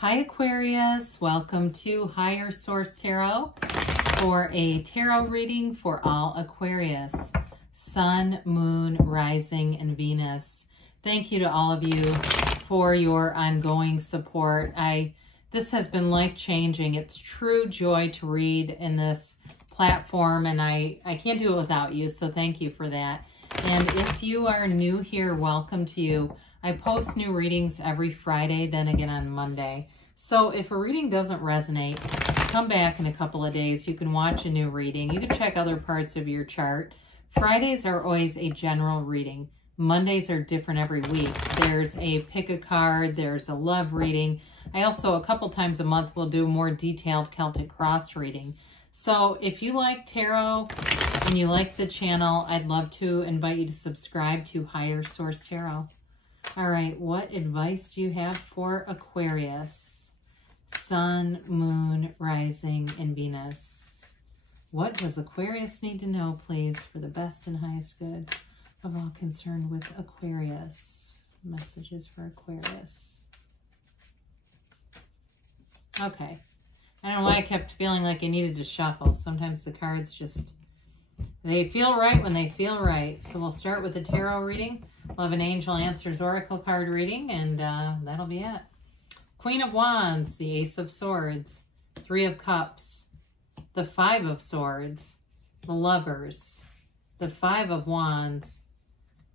Hi Aquarius, welcome to Higher Source Tarot for a tarot reading for all Aquarius, Sun, Moon, Rising, and Venus. Thank you to all of you for your ongoing support. This has been life-changing. It's true joy to read in this platform, and I can't do it without you, so thank you for that. And if you are new here, welcome to you. I post new readings every Friday, then again on Monday. So if a reading doesn't resonate, come back in a couple of days. You can watch a new reading. You can check other parts of your chart. Fridays are always a general reading. Mondays are different every week. There's a pick a card. There's a love reading. I also, a couple times a month, will do more detailed Celtic cross reading. So if you like tarot and you like the channel, I'd love to invite you to subscribe to Higher Source Tarot. All right, what advice do you have for Aquarius? Sun, Moon, Rising, and Venus. What does Aquarius need to know, please, for the best and highest good of all concerned with Aquarius? Messages for Aquarius. Okay. I don't know why I kept feeling like I needed to shuffle. Sometimes the cards just, they feel right when they feel right. So we'll start with the tarot reading. We'll have an Angel Answers Oracle card reading, and that'll be it. Queen of Wands, the Ace of Swords, Three of Cups, the Five of Swords, the Lovers, the Five of Wands,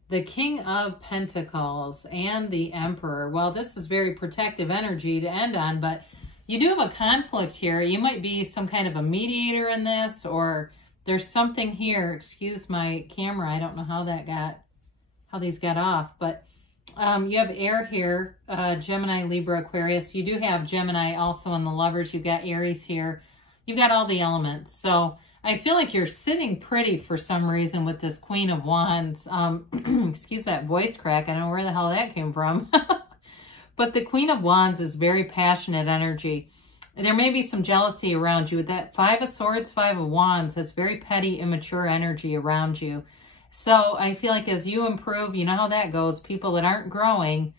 the King of Pentacles, and the Emperor. Well, this is very protective energy to end on, but you do have a conflict here. You might be some kind of a mediator in this, or there's something here. Excuse my camera. I don't know how these got off, but you have air here, Gemini, Libra, Aquarius. You do have Gemini also in the Lovers. You've got Aries here. You've got all the elements. So I feel like you're sitting pretty for some reason with this Queen of Wands. Excuse that voice crack. I don't know where the hell that came from. But the Queen of Wands is very passionate energy. There may be some jealousy around you. With that Five of Swords, Five of Wands, that's very petty, immature energy around you. So I feel like as you improve, you know how that goes. People that aren't growing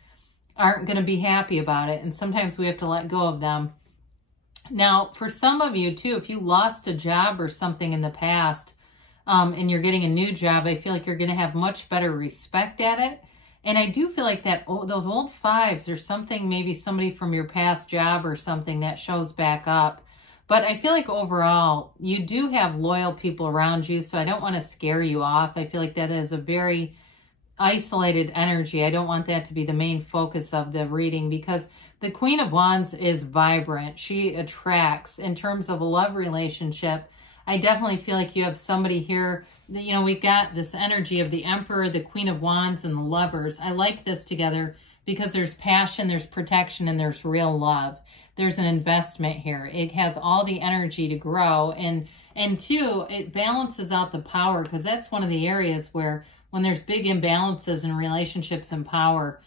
aren't going to be happy about it. And sometimes we have to let go of them. Now, for some of you too, if you lost a job or something in the past and you're getting a new job, I feel like you're going to have much better respect at it. And I do feel like that those old fives or something, maybe somebody from your past job or something that shows back up. But I feel like overall, you do have loyal people around you, so I don't want to scare you off. I feel like that is a very isolated energy. I don't want that to be the main focus of the reading, because the Queen of Wands is vibrant. She attracts. In terms of a love relationship, I definitely feel like you have somebody here. You know, we've got this energy of the Emperor, the Queen of Wands, and the Lovers. I like this together because there's passion, there's protection, and there's real love. There's an investment here. It has all the energy to grow. And two, it balances out the power, because that's one of the areas where when there's big imbalances in relationships and power,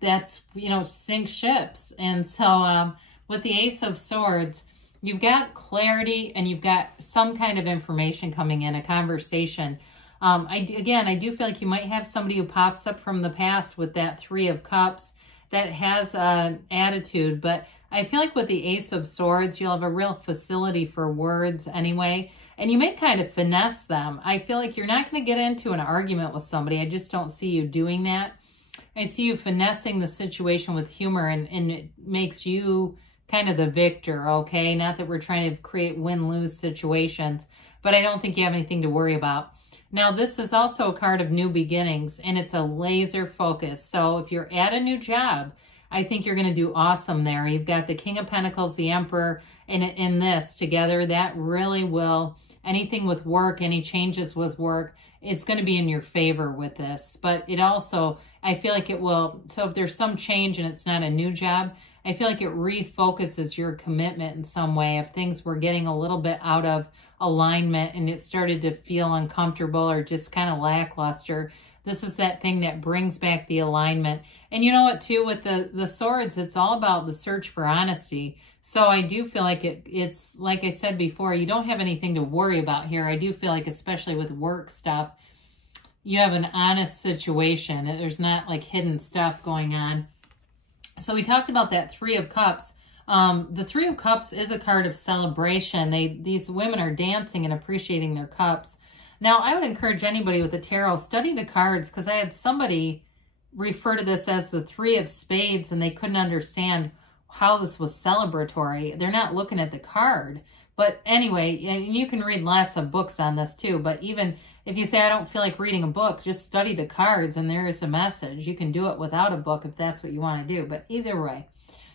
that's, you know, sinks ships. And so with the Ace of Swords, you've got clarity and you've got some kind of information coming in, a conversation. I do feel like you might have somebody who pops up from the past with that Three of Cups that has an attitude, but I feel like with the Ace of Swords, you'll have a real facility for words anyway, and you may kind of finesse them. I feel like you're not going to get into an argument with somebody. I just don't see you doing that. I see you finessing the situation with humor, and it makes you kind of the victor, okay? Not that we're trying to create win-lose situations, but I don't think you have anything to worry about. Now, this is also a card of new beginnings, and it's a laser focus. So if you're at a new job, I think you're going to do awesome there. You've got the King of Pentacles, the Emperor, and in this together, that really will, anything with work, any changes with work, it's going to be in your favor with this. But it also, I feel like it will, so if there's some change and it's not a new job, I feel like it refocuses your commitment in some way. If things were getting a little bit out of alignment and it started to feel uncomfortable or just kind of lackluster, this is that thing that brings back the alignment. And you know what, too, with the swords, it's all about the search for honesty. So I do feel like it's, like I said before, you don't have anything to worry about here. I do feel like, especially with work stuff, you have an honest situation. There's not like hidden stuff going on. So we talked about that Three of Cups. The Three of Cups is a card of celebration. These women are dancing and appreciating their cups. Now, I would encourage anybody with the tarot, study the cards, because I had somebody refer to this as the Three of Spades, and they couldn't understand how this was celebratory. They're not looking at the card. But anyway, and you can read lots of books on this too, but even if you say, I don't feel like reading a book, just study the cards and there is a message. You can do it without a book if that's what you want to do. But either way,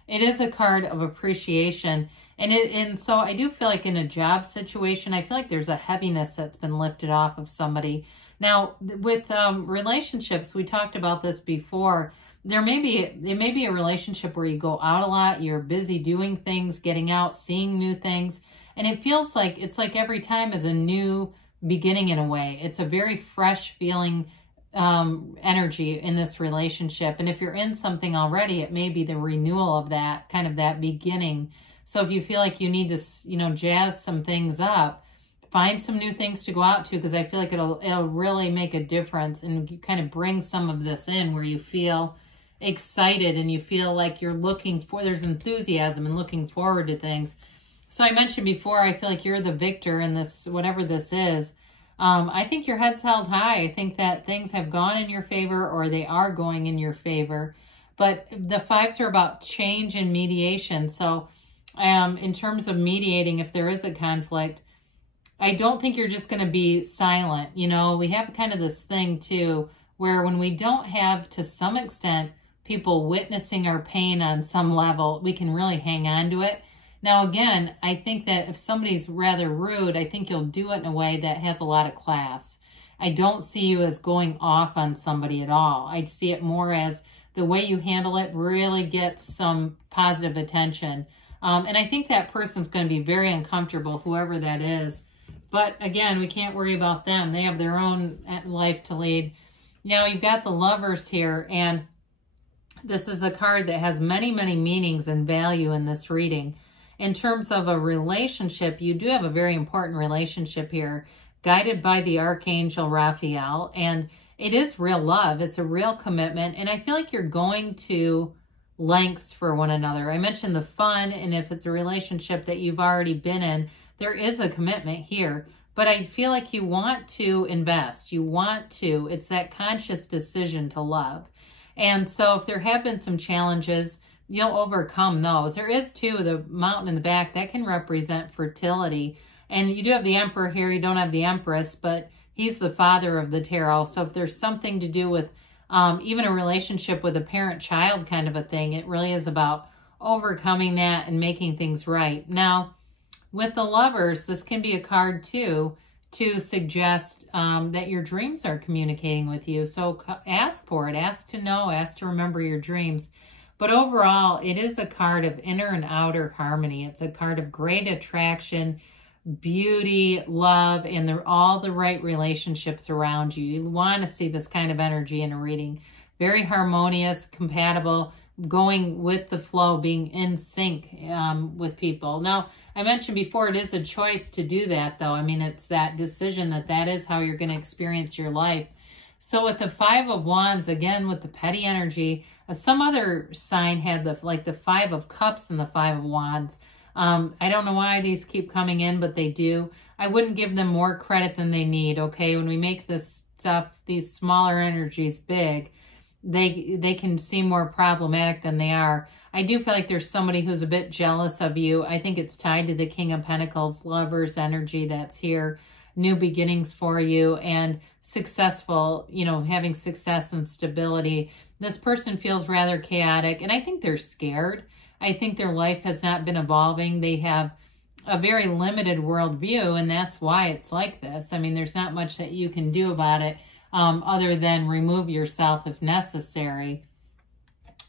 it is a card of appreciation. And so I do feel like in a job situation, I feel like there's a heaviness that's been lifted off of somebody. Now, with relationships, we talked about this before. There may be a relationship where you go out a lot, you're busy doing things, getting out, seeing new things. And it feels like, it's like every time is a new beginning in a way. It's a very fresh feeling energy in this relationship. And if you're in something already, it may be the renewal of that, kind of that beginning. So if you feel like you need to, jazz some things up, find some new things to go out to, because I feel like it'll really make a difference and you kind of bring some of this in where you feel excited and you feel like there's enthusiasm and looking forward to things. So I mentioned before, I feel like you're the victor in this, whatever this is. I think your head's held high. I think that things have gone in your favor or they are going in your favor. But the fives are about change and mediation. So in terms of mediating, if there is a conflict, I don't think you're just going to be silent. We have kind of this thing too, where when we don't have, to some extent, people witnessing our pain on some level, we can really hang on to it. Now, again, I think that if somebody's rather rude, I think you'll do it in a way that has a lot of class. I don't see you as going off on somebody at all. I see it more as the way you handle it really gets some positive attention. And I think that person's going to be very uncomfortable, whoever that is. But again, we can't worry about them. They have their own life to lead. Now, you've got the Lovers here, and this is a card that has many, many meanings and value in this reading. In terms of a relationship, you do have a very important relationship here, guided by the Archangel Raphael, and it is real love. It's a real commitment, and I feel like you're going to lengths for one another. I mentioned the fun, and if it's a relationship that you've already been in, there is a commitment here, but I feel like you want to invest. It's that conscious decision to love. And so if there have been some challenges, you'll overcome those. There is too, the mountain in the back, that can represent fertility. And you do have the Emperor here, you don't have the Empress, but he's the father of the tarot. So if there's something to do with even a relationship with a parent-child kind of a thing, it really is about overcoming that and making things right. Now, with the Lovers, this can be a card too to suggest that your dreams are communicating with you. So ask for it, ask to know, ask to remember your dreams. But overall, it is a card of inner and outer harmony. It's a card of great attraction, beauty, love, and they're all the right relationships around you. You want to see this kind of energy in a reading. Very harmonious, compatible, going with the flow, being in sync with people. Now, I mentioned before, it is a choice to do that, though. I mean, it's that decision that is how you're going to experience your life. So with the Five of Wands, again, with the petty energy, some other sign had the Five of Cups and the Five of Wands. I don't know why these keep coming in, but they do. I wouldn't give them more credit than they need, okay? When we make this stuff, these smaller energies big, they can seem more problematic than they are. I do feel like there's somebody who's a bit jealous of you. I think it's tied to the King of Pentacles, Lovers energy that's here. New beginnings for you and successful, having success and stability. This person feels rather chaotic, and I think they're scared. I think their life has not been evolving. They have a very limited worldview, and that's why it's like this. I mean, there's not much that you can do about it other than remove yourself if necessary.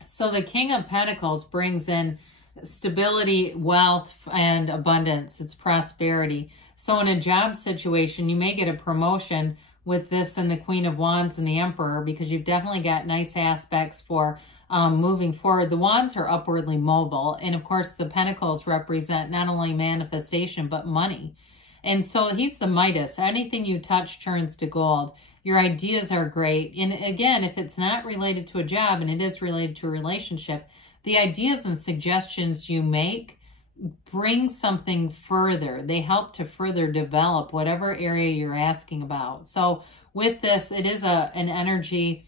So the King of Pentacles brings in stability, wealth, and abundance. It's prosperity. So in a job situation, you may get a promotion with this and the Queen of Wands and the Emperor, because you've definitely got nice aspects for moving forward. The Wands are upwardly mobile. And of course, the Pentacles represent not only manifestation, but money. And so he's the Midas. Anything you touch turns to gold. Your ideas are great. And again, if it's not related to a job and it is related to a relationship, the ideas and suggestions you make bring something further. They help to further develop whatever area you're asking about. So with this, it is an energy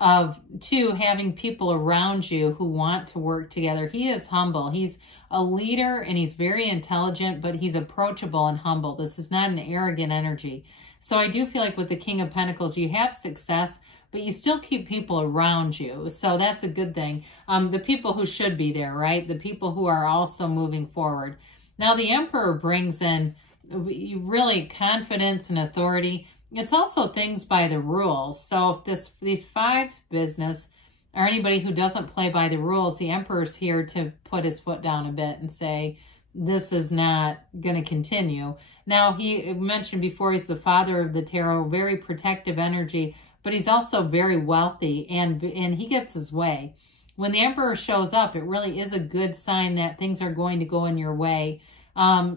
of, two, having people around you who want to work together. He is humble. He's a leader and he's very intelligent, but he's approachable and humble. This is not an arrogant energy. So I do feel like with the King of Pentacles, you have success, but you still keep people around you. So that's a good thing. The people who should be there, right? The people who are also moving forward. Now the Emperor brings in really confidence and authority. It's also things by the rules. So if these fives business, or anybody who doesn't play by the rules, the Emperor's here to put his foot down a bit and say, this is not going to continue. Now, he mentioned before, he's the father of the tarot, very protective energy, but he's also very wealthy, and he gets his way. When the Emperor shows up, it really is a good sign that things are going to go in your way.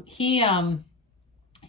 He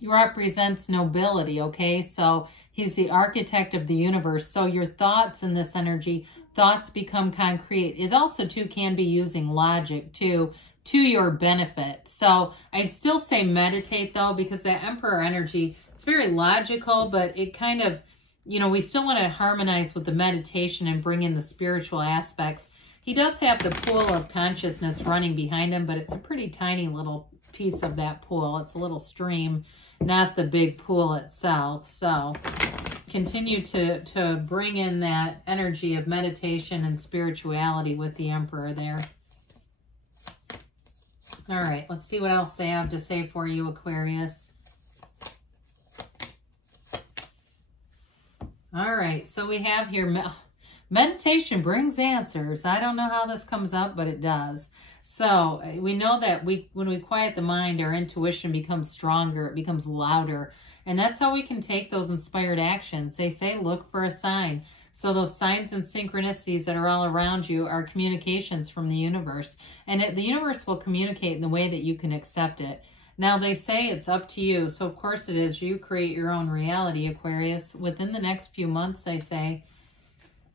represents nobility, okay? So he's the architect of the universe. So your thoughts in this energy, thoughts become concrete. It also, too, can be using logic, too, to your benefit. So I'd still say meditate, though, because that Emperor energy, it's very logical, but it kind of, you know, we still want to harmonize with the meditation and bring in the spiritual aspects. He does have the pool of consciousness running behind him, but it's a pretty tiny little piece of that pool. It's a little stream, not the big pool itself. So continue to bring in that energy of meditation and spirituality with the Emperor there. All right, let's see what else they have to say for you, Aquarius. All right, so we have here, meditation brings answers. I don't know how this comes up, but it does. So we know that when we quiet the mind, our intuition becomes stronger, it becomes louder. And that's how we can take those inspired actions. They say, look for a sign. So those signs and synchronicities that are all around you are communications from the universe. And the universe will communicate in the way that you can accept it. Now, they say it's up to you. So, of course, it is. You create your own reality, Aquarius, within the next few months, they say.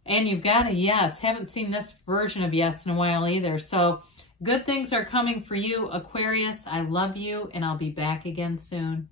And you've got a yes. Haven't seen this version of yes in a while either. So, good things are coming for you, Aquarius. I love you, and I'll be back again soon.